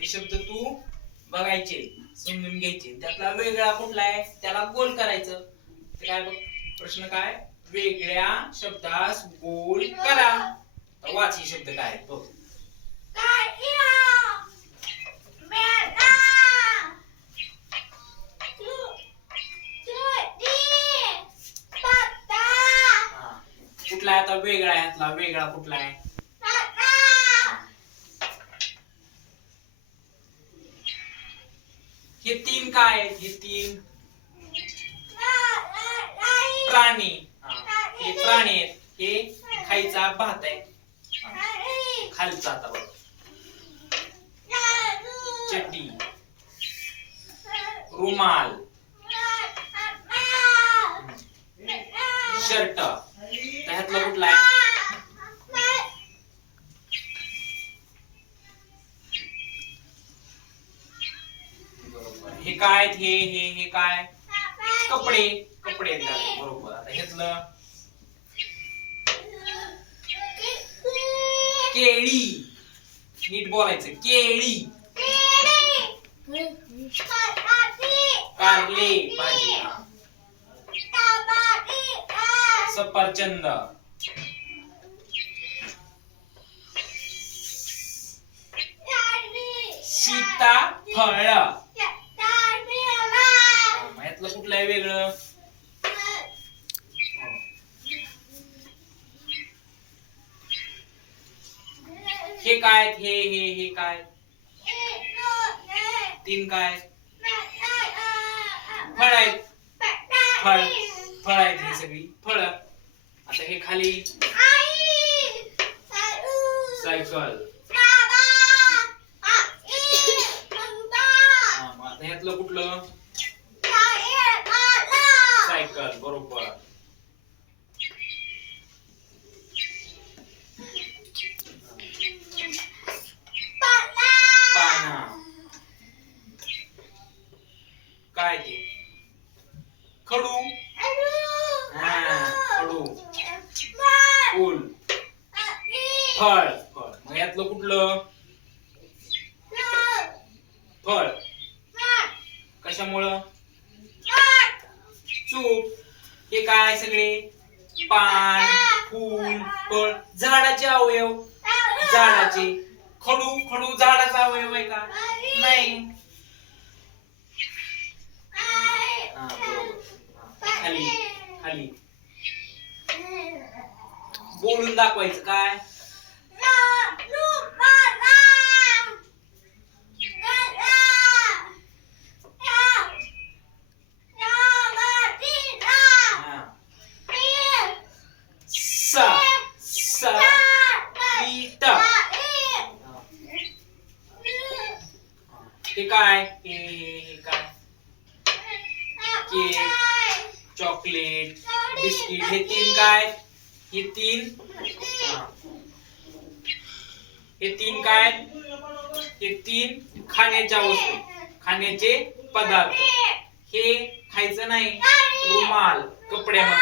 ते शब्द तू बघायचे समजून घ्यायचे. त्यातला वेगळा कुठला आहे त्याला गोल करायचं. ते काय बघ प्रश्न काय? वेगळ्या शब्दास गोल करा. वाच हे शब्द काय? बघ. कुठला आहे आता? वेगळा आहे यातला वेगळा कुठला आहे? हे तीन काय? आहेत हे तीन प्राणी. हा. प्राणी आहेत. हे खायचा भात आहे. खालचा आता बघ. चड्डी रुमाल. शर्ट. त्यातला कुठला आहे बरोबर हे काय? हे हे हे काय? कपडे कपडे. बरोबर. आता घेतलं. केळी. नीट बोलायचं. केळी. कारले भाजी. सफरचंद. सीताफळ. यातलं आहे वेगळं? हे काय? हे हे हे काय तीन काय फळ आहेत. फळ. फळ आहेत ही सगळी. फळ. आता हे खाली. सायकल. आता ह्यातलं कुठलं? सायकल बरोबर. पाना. काय ते? खडू. हा खडू. फुल. फळ. फळ. मग यातलं कुठलं? फळ. कशामुळं? चूप हे काय सगळे? पान फूल फळ झाडाचे अवयव. झाडाचे. खडू खडू झाडाचा अवयव आहे का? नाही. खाली खाली. बोलून दाखवायचं काय? सा हे काय? हे हे हे चॉकलेट बिस्किट. हे तीन काय? हे तीन? हे तीन काय? हे तीन खाण्याच्या वस्तू खाण्याचे पदार्थ. हे खायचं नाही. रुमाल कपड्यामध्ये.